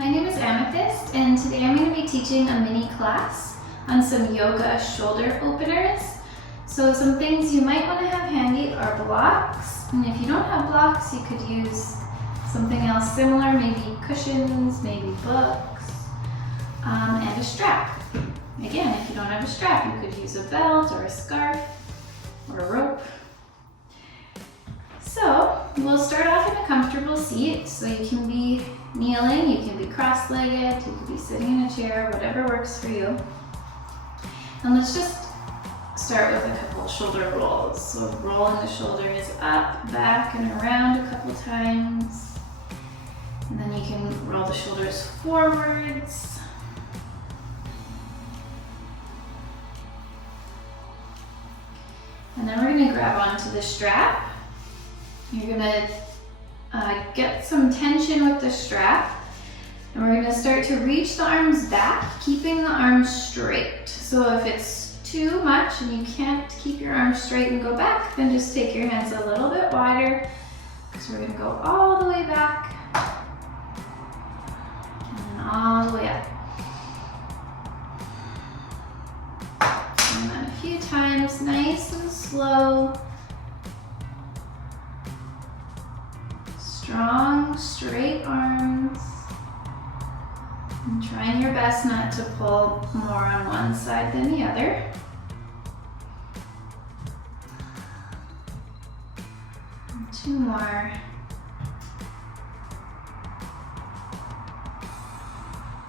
my name is Amethyst, and today I'm going to be teaching a mini class on some yoga shoulder openers. So some things you might want to have handy are blocks, and if you don't have blocks you could use something else similar, maybe cushions, maybe books, and a strap. Again, if you don't have a strap, you could use a belt or a scarf or a rope. So we'll start off in a comfortable seat, so you can be kneeling, you can be cross-legged, you can be sitting in a chair, whatever works for you. And let's just start with a couple shoulder rolls. So rolling the shoulders up, back, and around a couple times. And then you can roll the shoulders forwards. And then we're going to grab onto the strap. You're going to get some tension with the strap, and we're going to start to reach the arms back, keeping the arms straight. So if it's too much and you can't keep your arms straight and go back, then just take your hands a little bit wider. So we're going to go all the way back and then all the way up. And then a few times, nice and slow. Strong, straight arms. And trying your best not to pull more on one side than the other. And two more.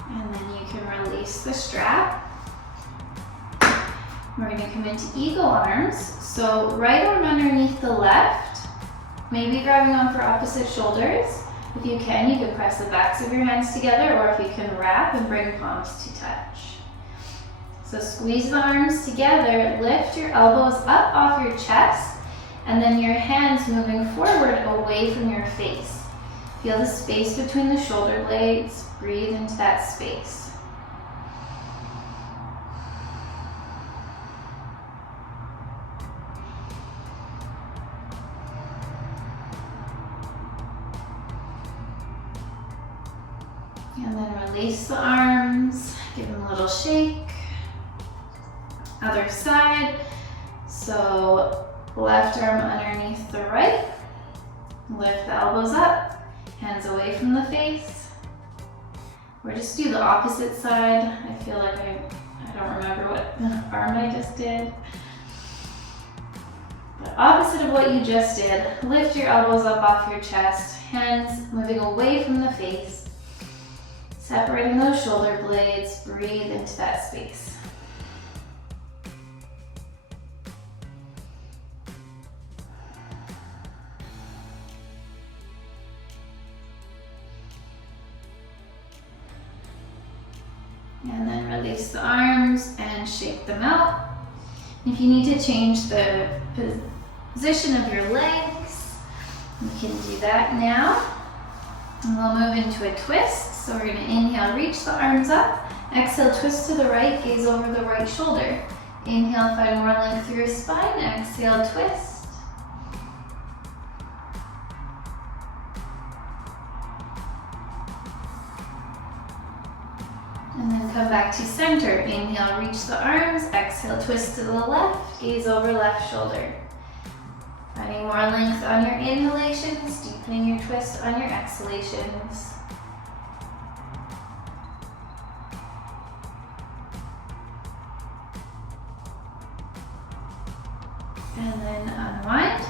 And then you can release the strap. We're going to come into eagle arms. So right arm underneath the left, maybe grabbing on for opposite shoulders. If you can press the backs of your hands together, or if you can wrap and bring palms to touch. So squeeze the arms together, lift your elbows up off your chest, and then your hands moving forward away from your face. Feel the space between the shoulder blades, breathe into that space. And then release the arms, give them a little shake. Other side. So left arm underneath the right. Lift the elbows up, hands away from the face. Or just do the opposite side. I feel like I don't remember what arm I just did. But opposite of what you just did, lift your elbows up off your chest, hands moving away from the face. Separating those shoulder blades, breathe into that space. And then release the arms and shake them out. If you need to change the position of your legs, you can do that now. And we'll move into a twist. So we're going to inhale, reach the arms up. Exhale, twist to the right, gaze over the right shoulder. Inhale, find more length through your spine. Exhale, twist. And then come back to center. Inhale, reach the arms. Exhale, twist to the left, gaze over left shoulder. Finding more length on your inhalations, deepening your twist on your exhalations. And then unwind.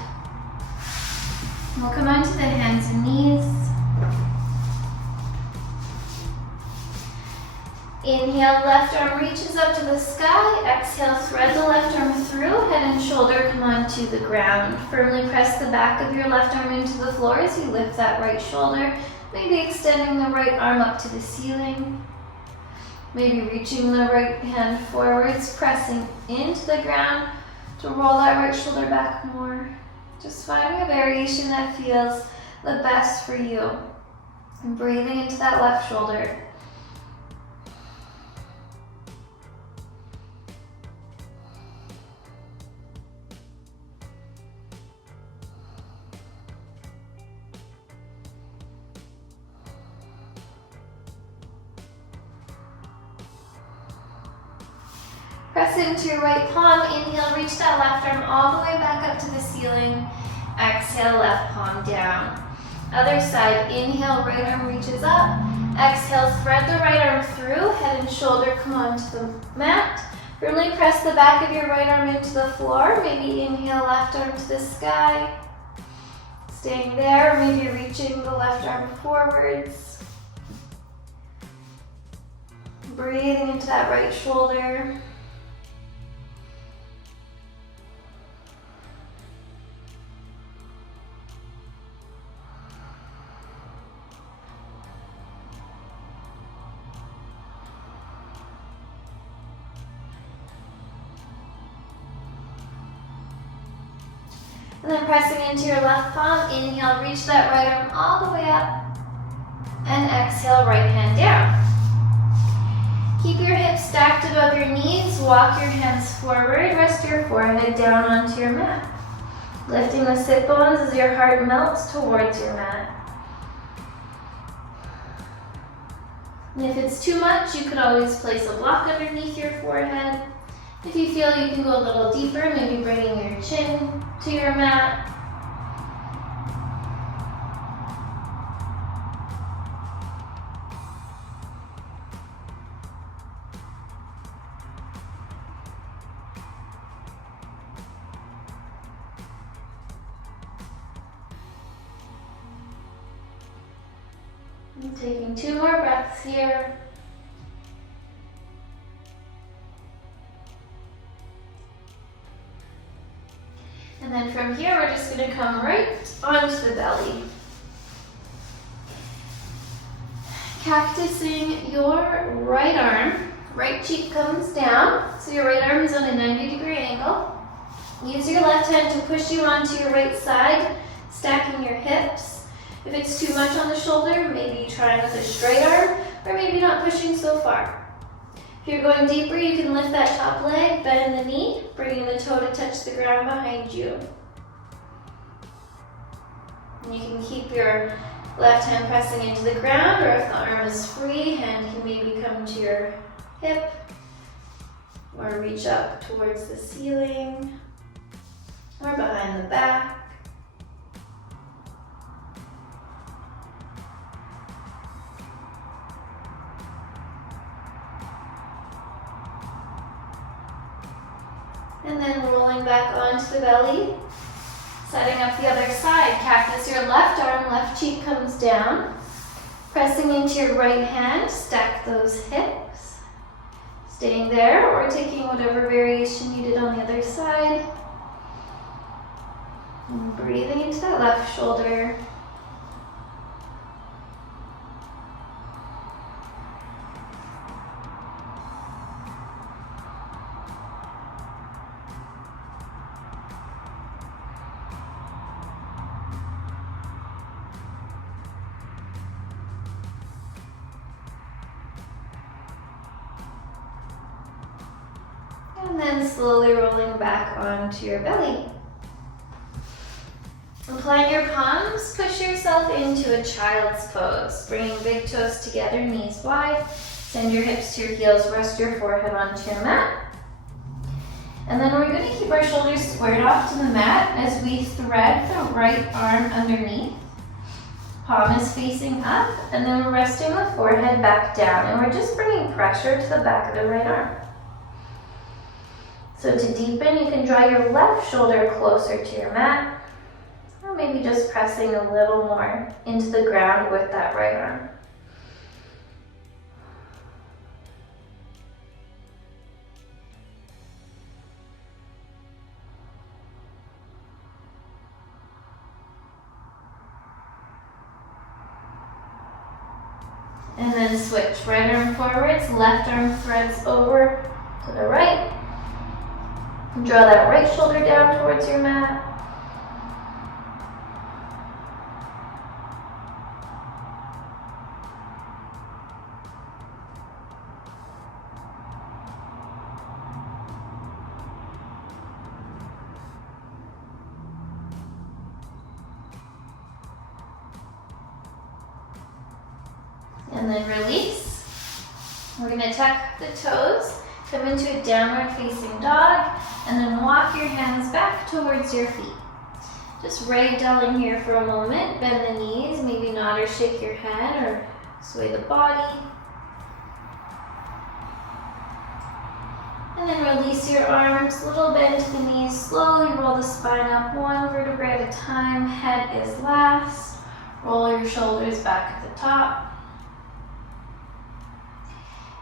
We'll come onto the hands and knees. Inhale, left arm reaches up to the sky. Exhale, thread the left arm through. Head and shoulder come onto the ground. Firmly press the back of your left arm into the floor as you lift that right shoulder. Maybe extending the right arm up to the ceiling. Maybe reaching the right hand forwards, pressing into the ground to roll that right shoulder back more. Just finding a variation that feels the best for you. And breathing into that left shoulder. Press into your right palm. Inhale, reach that left arm all the way back up to the ceiling. Exhale, left palm down. Other side, inhale, right arm reaches up. Exhale, thread the right arm through. Head and shoulder come onto the mat. Firmly press the back of your right arm into the floor. Maybe inhale, left arm to the sky. Staying there, maybe reaching the left arm forwards. Breathing into that right shoulder. And then pressing into your left palm, inhale, reach that right arm all the way up. And exhale, right hand down. Keep your hips stacked above your knees, walk your hands forward, rest your forehead down onto your mat. Lifting the sit bones as your heart melts towards your mat. And if it's too much, you could always place a block underneath your forehead. If you feel you can go a little deeper, maybe bringing your chin to your mat. And taking 2 more breaths here. And then from here, we're just going to come right onto the belly. Cactusing your right arm. Right cheek comes down, so your right arm is on a 90-degree angle. Use your left hand to push you onto your right side, stacking your hips. If it's too much on the shoulder, maybe try with a straight arm, or maybe not pushing so far. If you're going deeper, you can lift that top leg, bend the knee, bringing the toe to touch the ground behind you. And you can keep your left hand pressing into the ground, or if the arm is free, hand can maybe come to your hip, or reach up towards the ceiling, or behind the back. And then rolling back onto the belly, setting up the other side. Cactus your left arm, left cheek comes down. Pressing into your right hand, stack those hips. Staying there or taking whatever variation you did on the other side. And breathing into that left shoulder. And then slowly rolling back onto your belly. Applying your palms, push yourself into a child's pose. Bringing big toes together, knees wide. Send your hips to your heels, rest your forehead onto your mat. And then we're going to keep our shoulders squared off to the mat as we thread the right arm underneath. Palm is facing up, and then we're resting the forehead back down. And we're just bringing pressure to the back of the right arm. So to deepen, you can draw your left shoulder closer to your mat, or maybe just pressing a little more into the ground with that right arm. And then switch, right arm forwards, left arm threads over to the right. Draw that right shoulder down towards your mat. And then release. We're going to tuck the toes, Come into a downward facing dog and then walk your hands back towards your feet. Just ragdolling here for a moment. Bend the knees, maybe nod or shake your head or sway the body. And then release your arms, little bend to the knees, slowly roll the spine up one vertebrae at a time. Head is last. Roll your shoulders back at the top.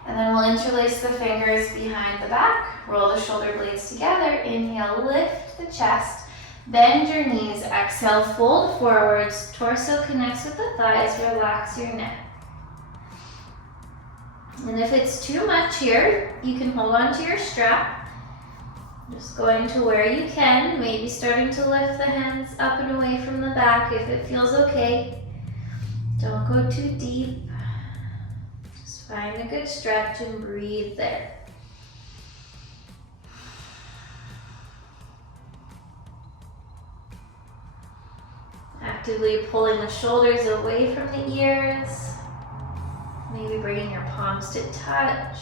And then we'll interlace the fingers behind the back. Roll the shoulder blades together. Inhale, lift the chest. Bend your knees. Exhale, fold forwards. Torso connects with the thighs. Relax your neck. And if it's too much here, you can hold on to your strap. Just going to where you can, maybe starting to lift the hands up and away from the back if it feels okay. Don't go too deep. Just find a good stretch and breathe there. Actively pulling the shoulders away from the ears. Maybe bringing your palms to touch.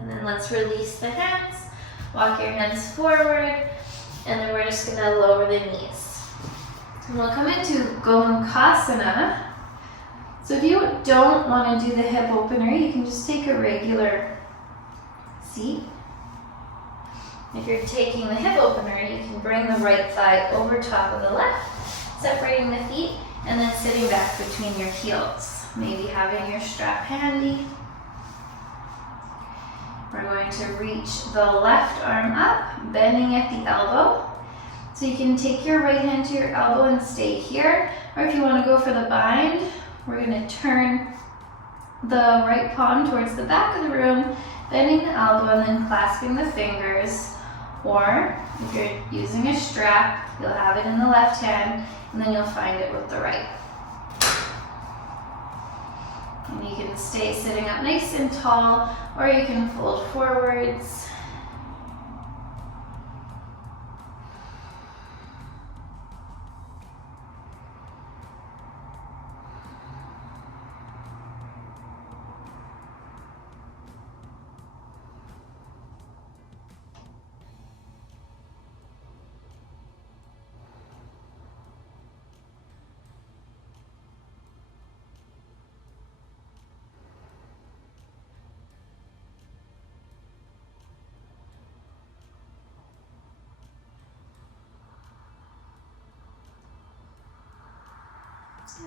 And then let's release the hands. Walk your hands forward. And then we're just going to lower the knees. And we'll come into Gomukhasana. So if you don't want to do the hip opener, you can just take a regular seat. If you're taking the hip opener, you can bring the right thigh over top of the left. Separating the feet and then sitting back between your heels. Maybe having your strap handy. We're going to reach the left arm up, bending at the elbow. So you can take your right hand to your elbow and stay here. Or if you want to go for the bind, we're going to turn the right palm towards the back of the room, bending the elbow and then clasping the fingers. Or if you're using a strap, you'll have it in the left hand and then you'll find it with the right. And you can stay sitting up nice and tall, or you can fold forwards.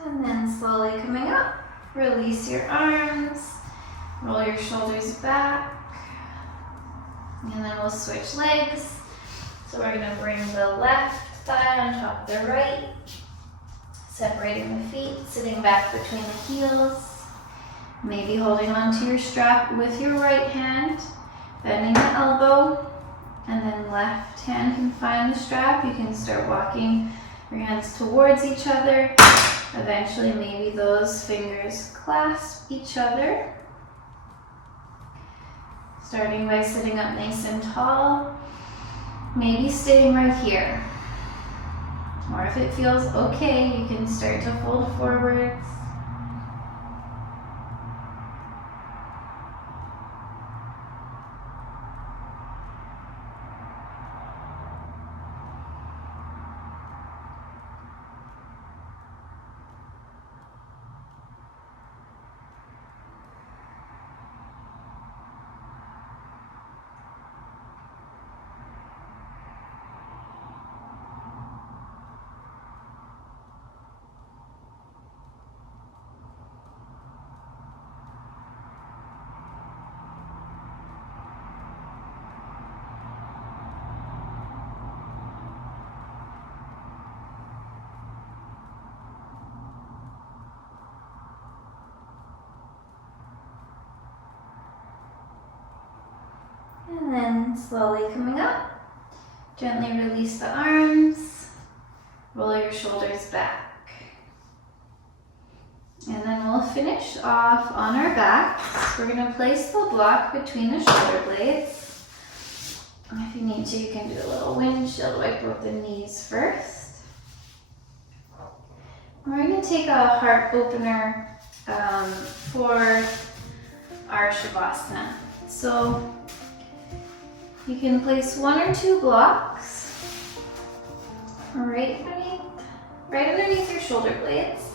And then slowly coming up, release your arms, roll your shoulders back, and then we'll switch legs. So we're going to bring the left thigh on top of the right, separating the feet, sitting back between the heels, maybe holding onto your strap with your right hand, bending the elbow, and then left hand can find the strap. You can start walking your hands towards each other. Eventually, maybe those fingers clasp each other. Starting by sitting up nice and tall. Maybe staying right here. Or if it feels okay, you can start to fold forwards. And then slowly coming up, gently release the arms, roll your shoulders back. And then we'll finish off on our backs. We're going to place the block between the shoulder blades. If you need to, you can do a little windshield wipe with the knees first. We're going to take a heart opener for our Shavasana. So you can place 1 or 2 blocks right underneath your shoulder blades.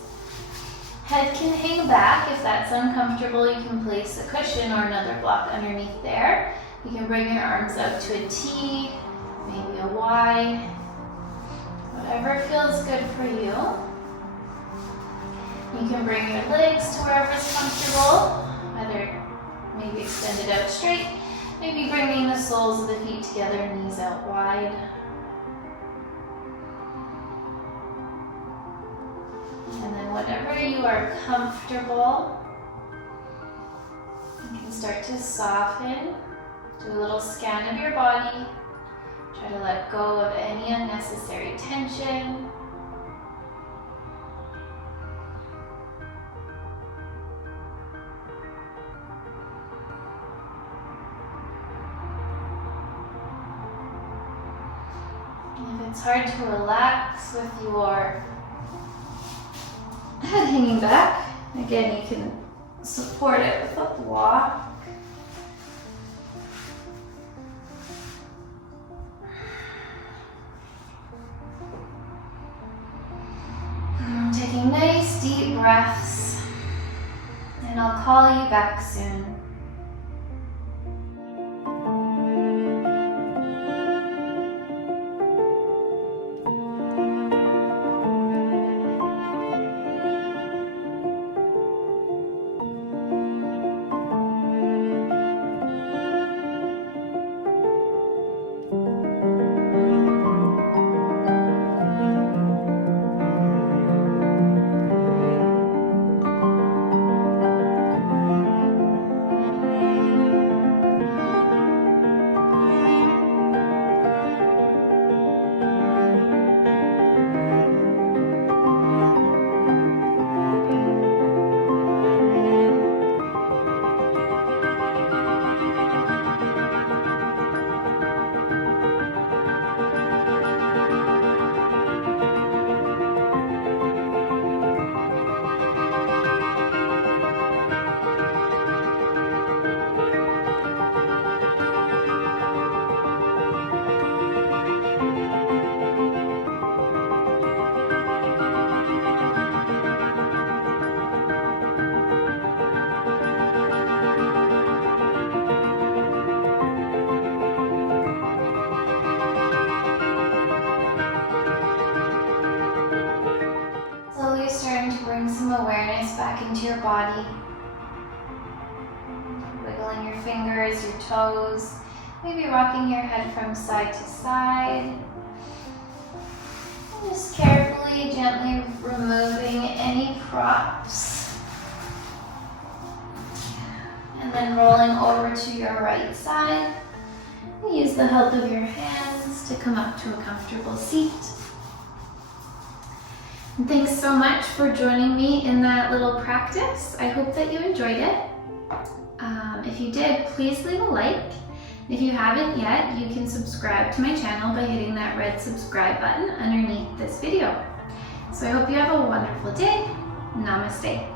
Head can hang back. If that's uncomfortable, you can place a cushion or another block underneath there. You can bring your arms up to a T, maybe a Y, whatever feels good for you. You can bring your legs to wherever's comfortable, whether maybe extended out straight, maybe bringing the soles of the feet together, knees out wide. And then whatever you are comfortable, you can start to soften. Do a little scan of your body. Try to let go of any unnecessary tension. And if it's hard to relax with your head hanging back, again, you can support it with a block. Taking nice deep breaths, and I'll call you back soon. Back into your body, wiggling your fingers, your toes, maybe rocking your head from side to side. And just carefully, gently removing any props. And then rolling over to your right side. And use the help of your hands to come up to a comfortable seat. And thanks so much for joining me in that little practice. I hope that you enjoyed it. If you did, please leave a like. If you haven't yet, you can subscribe to my channel by hitting that red subscribe button underneath this video. So I hope you have a wonderful day. Namaste.